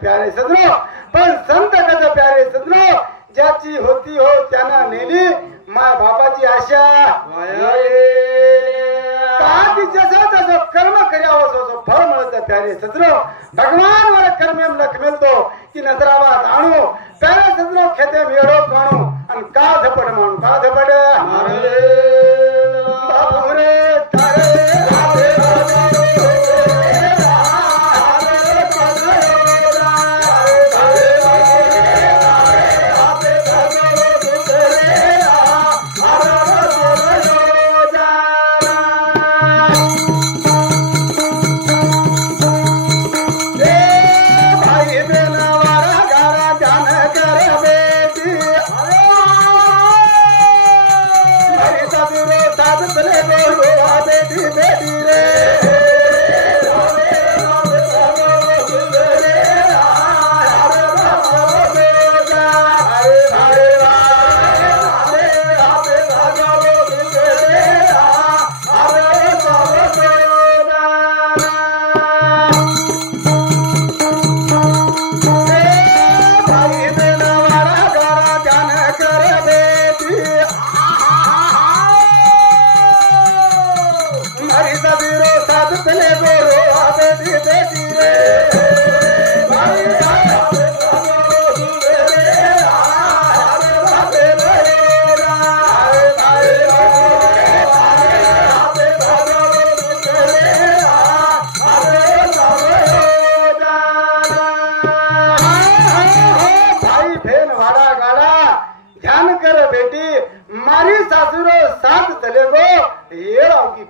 प्यारे सजनो पण संत कस प्यारे सजनो ज्याची होती हो त्यांना नेली माय बापाची आशा का जसं जसं कर्म करावं तसं फळ मिळतं प्यारे सजनो भगवान वर कर्मेम लख मिळतो की नजराबाद आणू प्यारे सजनो खेते मेळो काणू आणि का झपड माणू का झपड बापू रे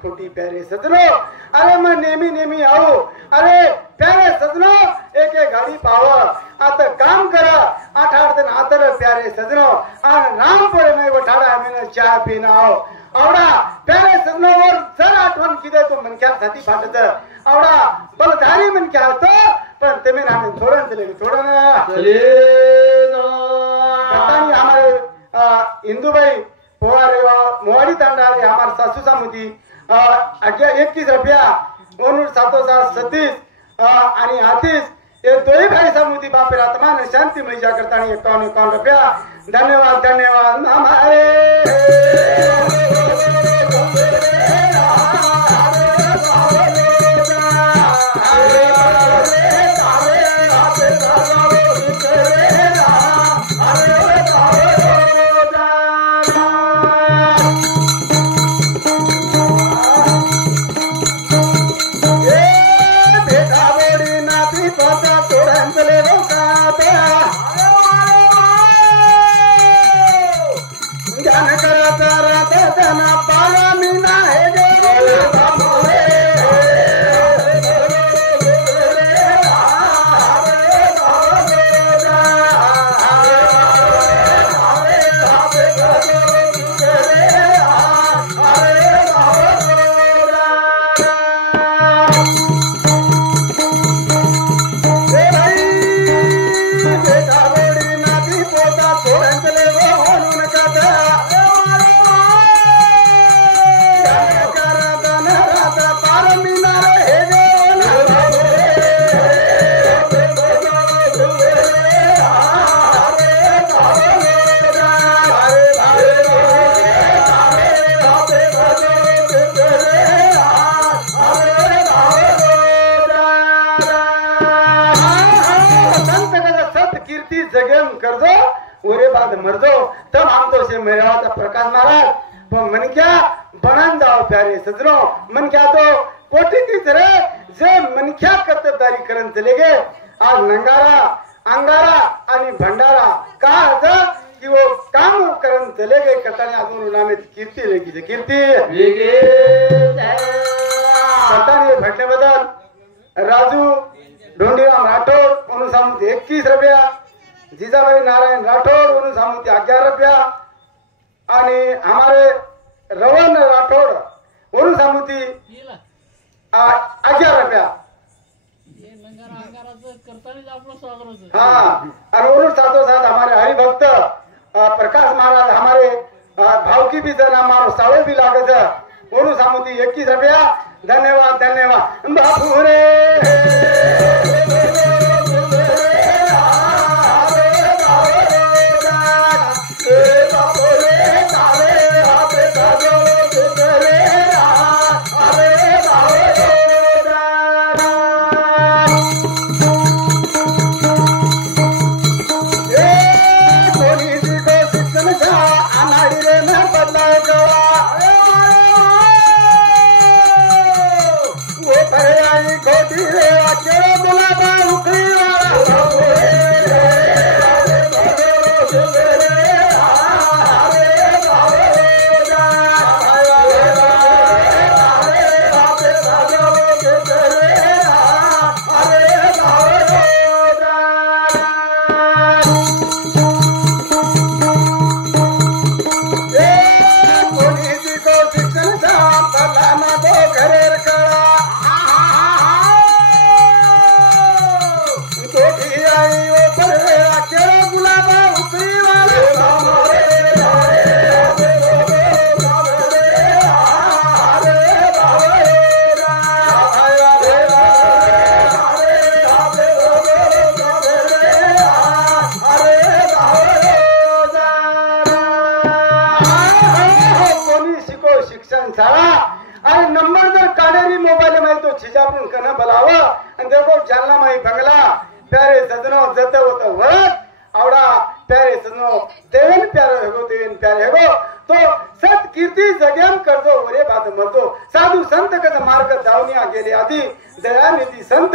खोटी प्यारे सजनो अरे मैं नेमी नेमी आओ अरे प्यारे सजनो एक एक गाड़ी पाव आता काम करा 8-8 दिन आतर प्यारे सजनो और राम पड़े मैं वठाड़ा मैंने चाय पीना आओ आवड़ा प्यारे सजनो और जर आठवण किदे तो मन क्या छाती फाटत आवड़ा बलधारी मन क्या तो पण तेमे नामे थोडन चले ना कहानी हमारे हिंदू भाई पोवारेवा मोवाड़ी तांडा रे हमार सासू सामुदी 21 रुपया 737 आणि 38 ये दोही भाई सामुदी बापेर आत्मा ने शांति मिल जा करता नहीं 51 रुपया धन्यवाद धन्यवाद हमारे जगेम करजो ओरे बाद मरजो तब हम तो से मेराचा प्रकाश महाराज पण मन क्या बनन जाओ प्यारे सजनो मन क्या तो कोटी की तरह जे मन क्या कर्तव्यदारी करन चले गए आज नंगारा अंगारा आणि भंडारा का होता कि वो काम करन चले गए कथाने अजून नामे कीर्ती लगी कीर्ती कथाने भेटले बदल राजू ढोंडीराम राठौर उन्होंने सामूती 21 रुपया जीजाबाई नारायण राठौर उन्होंने सामूती 11 रुपया आणि हमारे रवन राठौर उन्होंने सामूती 11 रुपया हाँ और उन्होंने साथों साथ हमारे हरिभक्त प्रकाश महाराज हमारे भावकी भी जन हमारो सावे भी लागत है उन्होंने सामूती 21 रुपया धन्यवाद धन्यवाद बापू रे साधू संत कस मार्ग दावनिया गेले आधी दयानिधी संत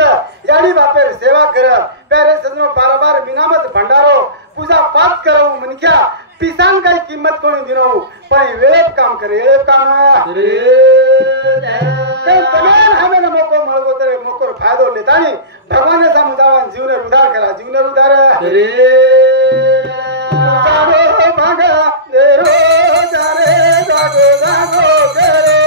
याडी बापेर सेवा कर प्यारे सजनो बार बिनामत भंडारो पूजा पाठ करो मनक्या पिसान काही किंमत कोणी दिनो पण वेळेत काम करे वेळेत काम तमाम हमें मोको मळगो तरे मोको फायदो लेतानी भगवान सामु जावन जीवन उद्धार करा जीवन उद्धार रे जागो भागा रे जारे जागो जागो करे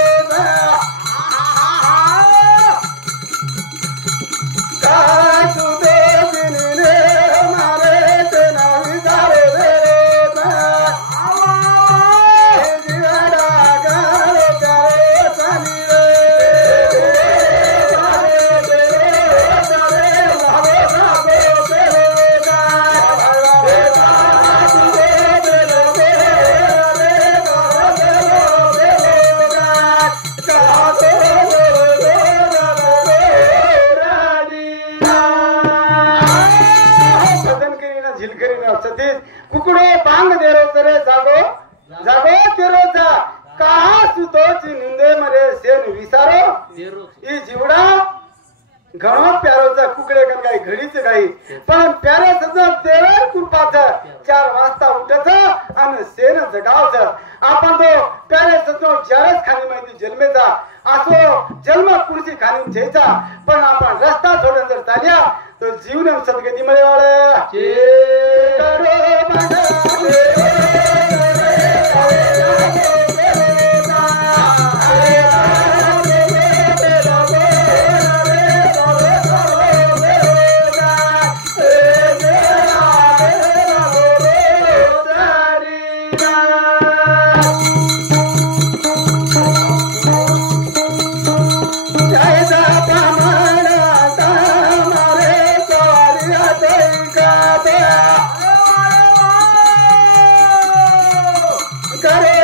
कुकड़ो बांग दे रो तेरे जागो जागो तेरो जा कहा सुतोच निंदे मरे सेन विसारो ई जीवडा घणो प्यारो चा कुकडे कन काही घडीच काही पण प्यारे सजो देवर कृपाच 4 वाजता उठत आणि सेन जगावच आपण तो प्यारे सजो जारच खाली माहिती जन्मेचा असो जन्म कुर्सी खाली जेचा पण आपण रस्ता सोडून जर चालया तो जीवन सदगती मध्ये वाळे करे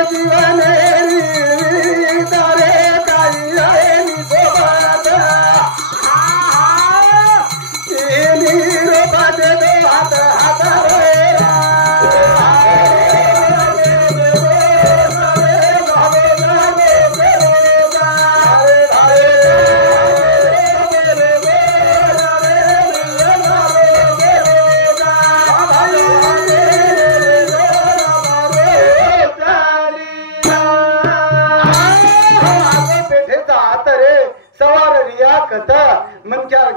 पंख्याला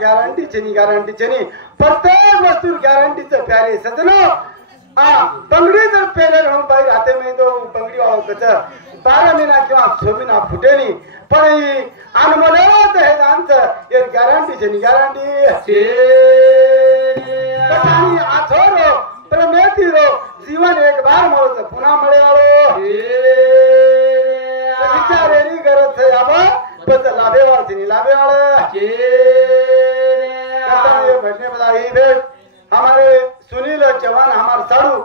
गॅरंटीचे नाही प्रत्येक वस्तू गॅरंटीचं प्यारे सजनो पंगडी जर पेले म्हणून बाहेर हाते मी तो पंगडी वाव कच 12 महिना किंवा 6 महिना फुटेनी पण अनमोल हे आमचं हे गॅरंटीचे नाही गॅरंटी आथोरो प्रमेतीरो जीवन एक बार મળે पुन्हा મળેવાળો विचारेली गरज है अब बस लाभेवाळ थी लाभेवाळ ये भजने बता ये भेट हमारे सुनील चौहान हमारे साड़ू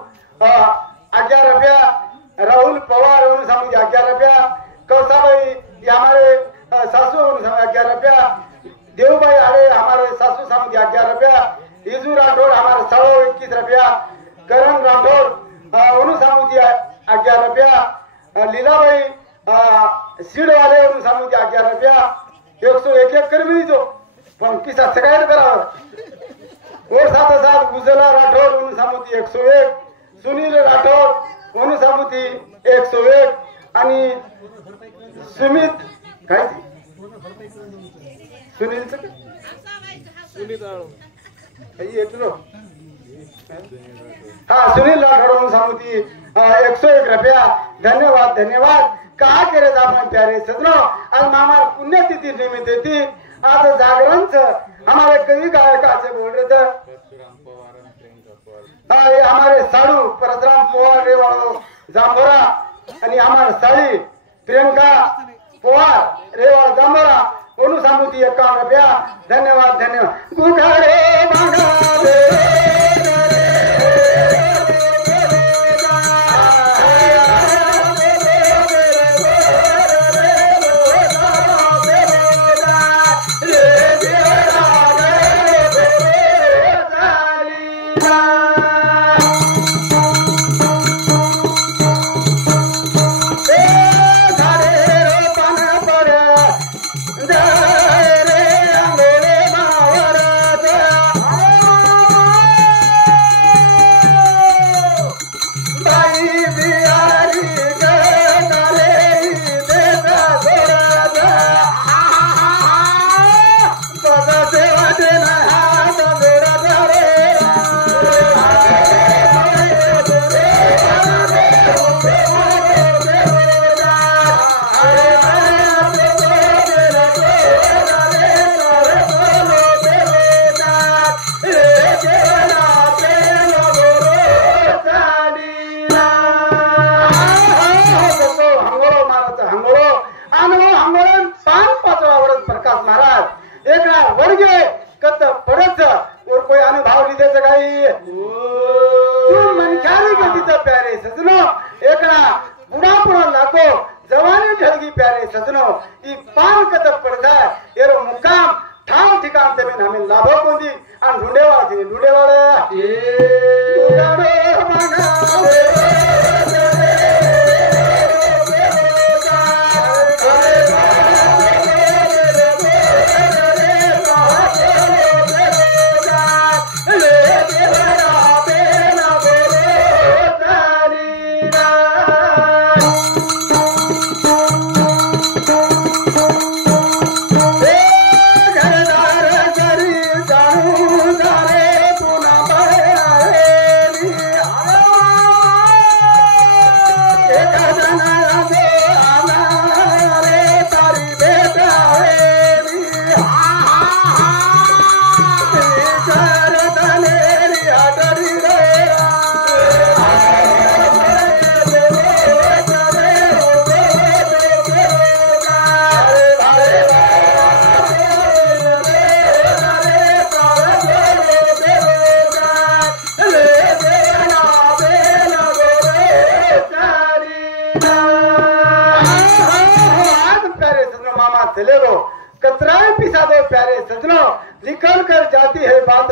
11 रुपया राहुल पवार उन समझ 11 रुपया कौसा भाई ये हमारे सासू उन 11 रुपया देवभाई आड़े हमारे सासू समझ 11 रुपया इजू राठौड़ हमारे साड़ो 21 रुपया करण राठौड़ उन समझ 11 रुपया लीलाबाई सीड वाले उन समझ 11 रुपया 101 कर भी जो पण किसा शिकायत करावं और साथ गुजला राठौड़ उन समझ 101 सुनील राठौड़ उन समझ 101 आणि सुमित काय सुनीलचं सुनील हाँ सुनील राठौड़ उन समझ 101 रुपया धन्यवाद धन्यवाद कहा करे आपण प्यारे सजनो आज मामा पुण्यतिथि निमित्त थी आज जागरण हमारे कवि गायकाचे बोल रहे थे हाँ ये हमारे साड़ू परशुराम पवार रेवाड़ो जांभोरा आणि हमारे साड़ी प्रियंका पवार रेवाड़ जांभोरा उन्होंने सामुती 51 रुपया धन्यवाद धन्यवाद गुघारे बांगारे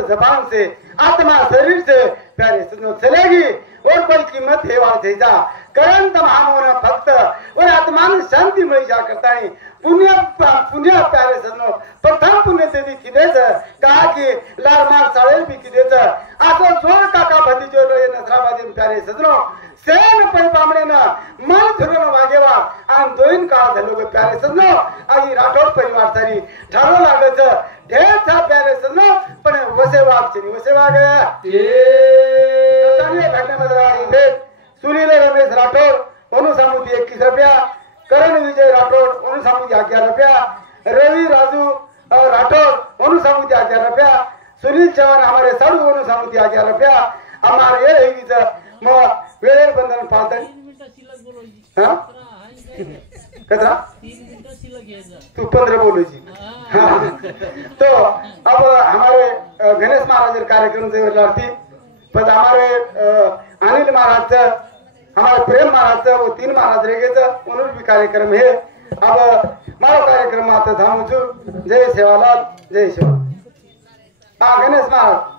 जबान से आत्मा शरीर से प्यारे सजनो चलेगी और कोई कीमत है वाल जा करण तमाम भक्त और आत्मान शांति मिल जा करता है पुण्य पुण्य प्यारे सजनो प्रथम पुण्य देवी किदेच कहा कि लार मार साळे भी किदेच असो जोर काका भतीजो रे नसराबादी प्यारे सजनो सेन पै बामणे ना मन धरून वागेवा आणि दोन काळ झालो ग प्यारे सजनो आई राठोड परिवार सारी ठारो लागच ढेर था प्यारे सजनो पण वसे वाग चनी वसे वाग तने घटने मध्ये सुनील रमेश राठोड ओनु सामुदी 21 रुपया करण विजय राठोड ओनु सामुदी 11 रुपया रवि राजू राठोड ओनु सामुदी 11 रुपया सुनील चौहान हमारे साडू ओनु सामुदी 11 रुपया हमारे ये हेगीच म वेळेर बंधन पातन हां कतरा 3 मिनिट शिल्लक घ्यायचा तू 15 बोलोजी तो अब हमारे गणेश महाराज कार्यक्रम से लड़ती पर हमारे अनिल महाराज हमारे प्रेम महाराज वो 3 महाराज रहेगे उन्होंने भी कार्यक्रम है अब मारो कार्यक्रम आता था मुझे जय सेवालाल जय सेवा गणेश महाराज